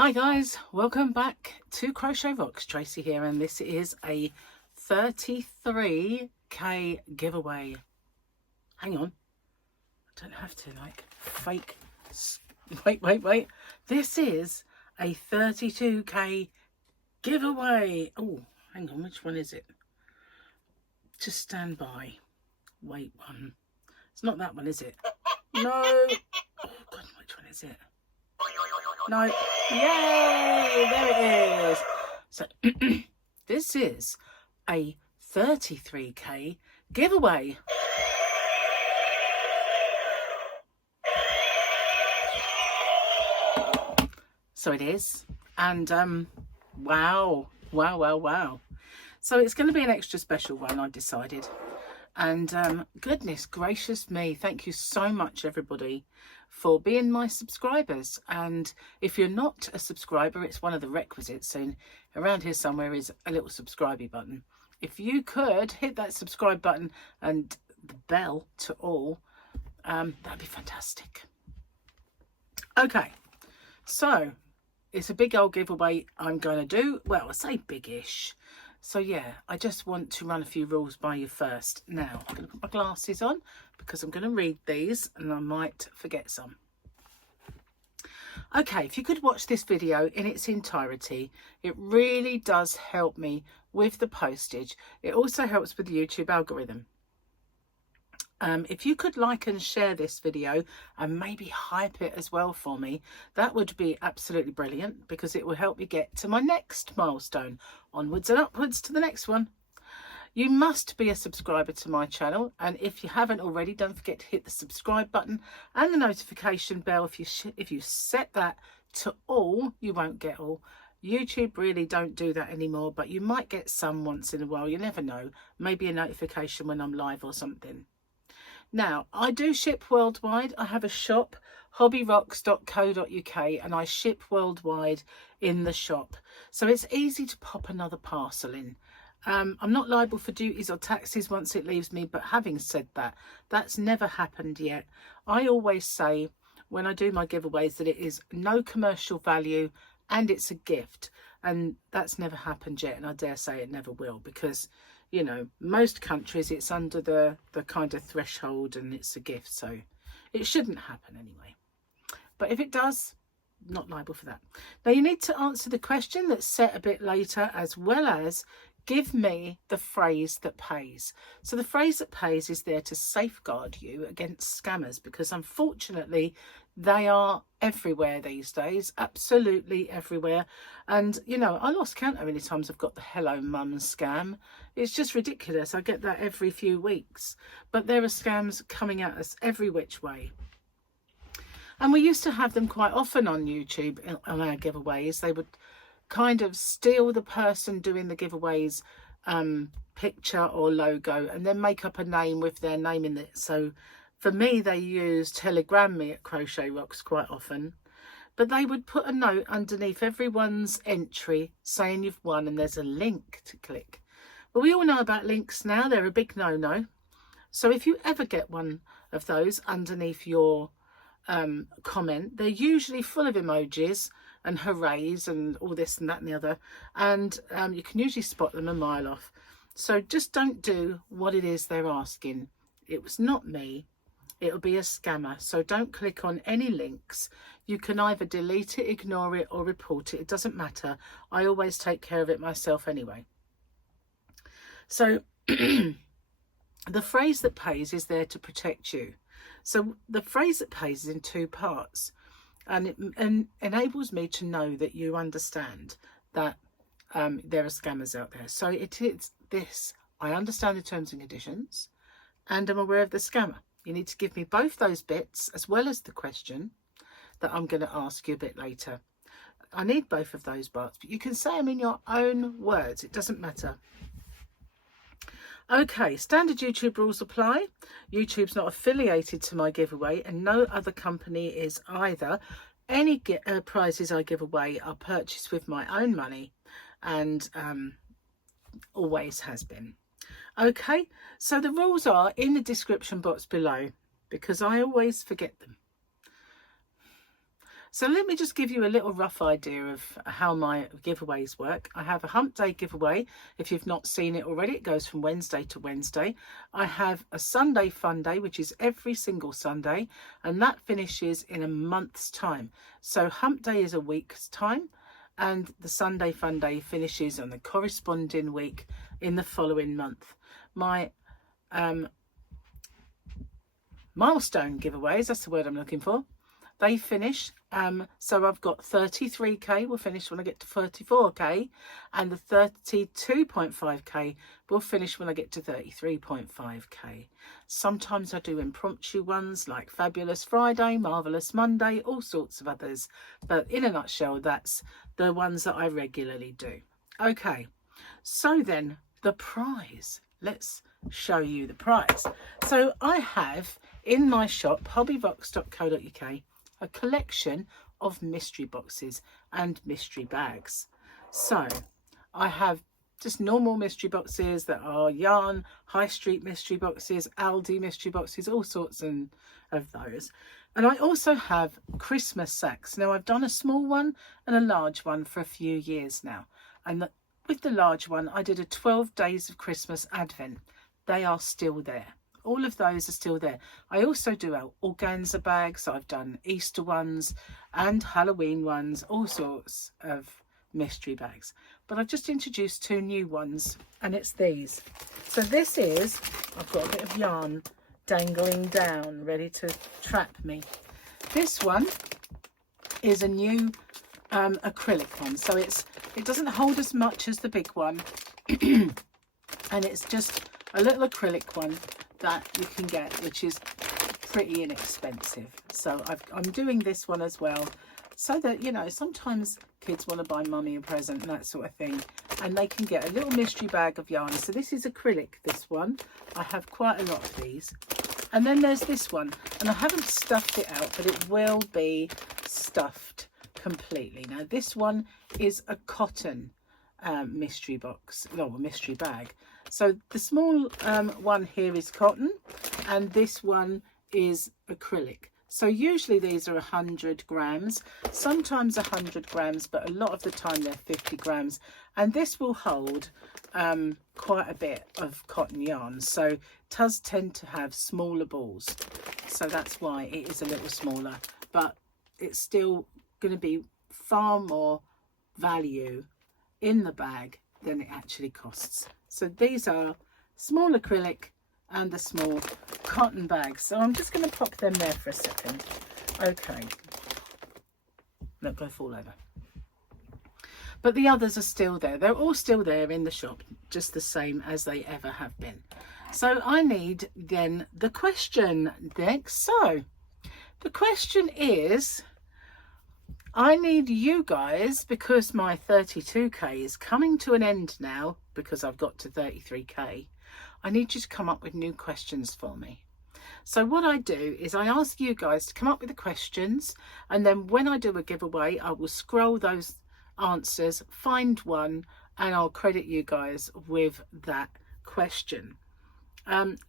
Hi guys, welcome back to Crochet Rocks. Tracy here, and this is a 33k giveaway. Hang on, I don't have to like fake. Wait. This is a 32k giveaway. Oh, hang on, which one is it? Just stand by. Wait one. It's not that one, is it? No. Oh God, which one is it? No. Yay! There it is. So this is a 33k giveaway. So it is. And wow. So it's going to be an extra special one, I decided. And goodness gracious me, thank you so much everybody for being my subscribers. And if you're not a subscriber, it's one of the requisites. So around here somewhere is a little subscribe button. If you could hit that subscribe button and the bell to all, that'd be fantastic. Okay, so it's a big old giveaway I'm going to do. Well, I say big-ish. So yeah, I just want to run a few rules by you first. Now, I'm going to put my glasses on because I'm going to read these and I might forget some. Okay, if you could watch this video in its entirety, it really does help me with the postage. It also helps with the YouTube algorithm. If you could like and share this video and maybe hype it as well for me, that would be absolutely brilliant, because it will help me get to my next milestone, onwards and upwards to the next one. You must be a subscriber to my channel, and if you haven't already, don't forget to hit the subscribe button and the notification bell. If you set that to all, you won't get all. YouTube really don't do that anymore, but you might get some once in a while. You never know, maybe a notification when I'm live or something. Now, I do ship worldwide. I have a shop, hobbyrocks.co.uk, and I ship worldwide in the shop. So it's easy to pop another parcel in. I'm not liable for duties or taxes once it leaves me, but having said that, that's never happened yet. I always say when I do my giveaways that it is no commercial value and it's a gift. And that's never happened yet, and I dare say it never will, because you know, most countries it's under the kind of threshold and it's a gift, so it shouldn't happen anyway. But if it does, not liable for that. Now you need to answer the question that's set a bit later, as well as give me the phrase that pays. So the phrase that pays is there to safeguard you against scammers, because unfortunately they are everywhere these days, absolutely everywhere. And you know, I lost count how many times I've got the hello mum scam. It's just ridiculous. I get that every few weeks, but there are scams coming at us every which way. And we used to have them quite often on YouTube on our giveaways. They would kind of steal the person doing the giveaways picture or logo and then make up a name with their name in it. So for me, they used Telegram me at Crochet Rocks quite often, but they would put a note underneath everyone's entry saying you've won, and there's a link to click. Well, we all know about links now. They're a big no-no. So if you ever get one of those underneath your comment, they're usually full of emojis and hoorays and all this and that and the other, and you can usually spot them a mile off. So just don't do what it is they're asking. It was not me. It'll be a scammer. So don't click on any links. You can either delete it, ignore it, or report it. It doesn't matter. I always take care of it myself anyway. So the phrase that pays is there to protect you. So the phrase that pays is in two parts, and it enables me to know that you understand that there are scammers out there. So it is this: I understand the terms and conditions and I'm aware of the scammer. You need to give me both those bits as well as the question that I'm going to ask you a bit later. I need both of those parts, but you can say them in your own words. It doesn't matter. Okay, standard YouTube rules apply. YouTube's not affiliated to my giveaway, and no other company is either. Any prizes I give away are purchased with my own money, and always has been. Okay, so the rules are in the description box below, because I always forget them. So let me just give you a little rough idea of how my giveaways work. I have a hump day giveaway. If you've not seen it already, it goes from Wednesday to Wednesday. I have a Sunday fun day, which is every single Sunday, and that finishes in a month's time. So hump day is a week's time, and the Sunday fun day finishes on the corresponding week in the following month. My milestone giveaways, that's the word I'm looking for, they finish, so I've got 33k will finish when I get to 34k, and the 32.5k will finish when I get to 33.5k. Sometimes I do impromptu ones like Fabulous Friday, Marvellous Monday, all sorts of others, but in a nutshell, that's the ones that I regularly do. Okay, so then the prize. Let's show you the prize. So I have in my shop, hobbybox.co.uk, a collection of mystery boxes and mystery bags. So I have just normal mystery boxes that are yarn, high street mystery boxes, Aldi mystery boxes, all sorts of those. And I also have Christmas sacks. Now I've done a small one and a large one for a few years now. And with the large one, I did a 12 days of Christmas Advent. They are still there. All of those are still there. I also do organza bags. I've done Easter ones and Halloween ones, all sorts of mystery bags. But I've just introduced 2 new ones, and it's these. So this is, I've got a bit of yarn dangling down, ready to trap me. This one is a new acrylic one. So it doesn't hold as much as the big one. And it's just a little acrylic one that you can get, which is pretty inexpensive. So I'm doing this one as well, so that, you know, sometimes kids want to buy mummy a present and that sort of thing, and they can get a little mystery bag of yarn. So this is acrylic, this one. I have quite a lot of these. And then there's this one, and I haven't stuffed it out, but it will be stuffed completely. Now this one is a cotton mystery box, no, a mystery bag. So the small one here is cotton, and this one is acrylic. So usually these are 100 grams, sometimes 100 grams, but a lot of the time they're 50 grams. And this will hold quite a bit of cotton yarn. So it does tend to have smaller balls. So that's why it is a little smaller, but it's still going to be far more value in the bag than it actually costs. So these are small acrylic and the small cotton bags. So I'm just going to pop them there for a second. Okay, not going to fall over. But the others are still there. They're all still there in the shop, just the same as they ever have been. So I need then the question next. So the question is, I need you guys, because my 32k is coming to an end now, because I've got to 33k, I need you to come up with new questions for me. So what I do is I ask you guys to come up with the questions, and then when I do a giveaway, I will scroll those answers, find one, and I'll credit you guys with that question.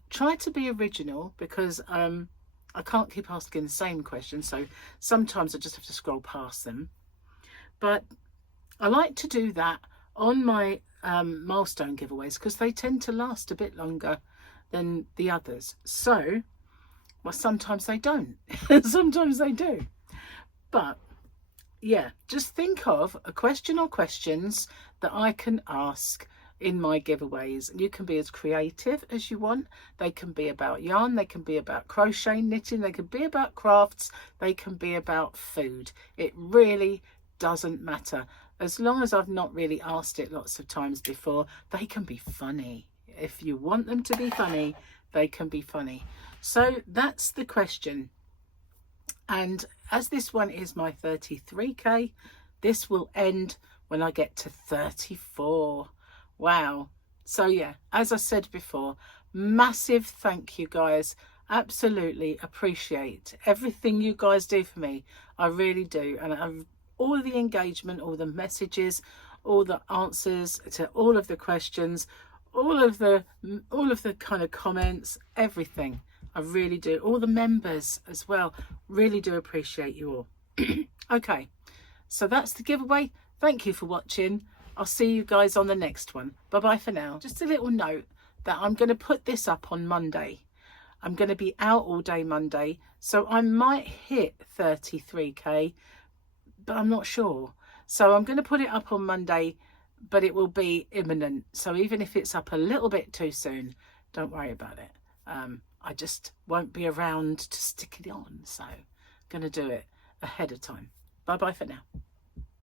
Try to be original, because I can't keep asking the same question, so sometimes I just have to scroll past them. But I like to do that on my milestone giveaways, because they tend to last a bit longer than the others. So, well, sometimes they don't. Sometimes they do. But yeah, just think of a question or questions that I can ask in my giveaways. You can be as creative as you want. They can be about yarn, they can be about crochet, knitting, they can be about crafts, they can be about food. It really doesn't matter. As long as I've not really asked it lots of times before, they can be funny. If you want them to be funny, they can be funny. So that's the question. And as this one is my 33k, this will end when I get to 34. Wow. So yeah, as I said before, massive thank you guys. Absolutely appreciate everything you guys do for me. I really do. And all the engagement, all the messages, all the answers to all of the questions, all of the kind of comments, everything. I really do. All the members as well. Really do appreciate you all. Okay, so that's the giveaway. Thank you for watching. I'll see you guys on the next one. Bye bye for now. Just a little note that I'm going to put this up on Monday. I'm going to be out all day Monday, so I might hit 33k, but I'm not sure. So I'm going to put it up on Monday, but it will be imminent. So even if it's up a little bit too soon, don't worry about it. I just won't be around to stick it on. So I'm going to do it ahead of time. Bye bye for now.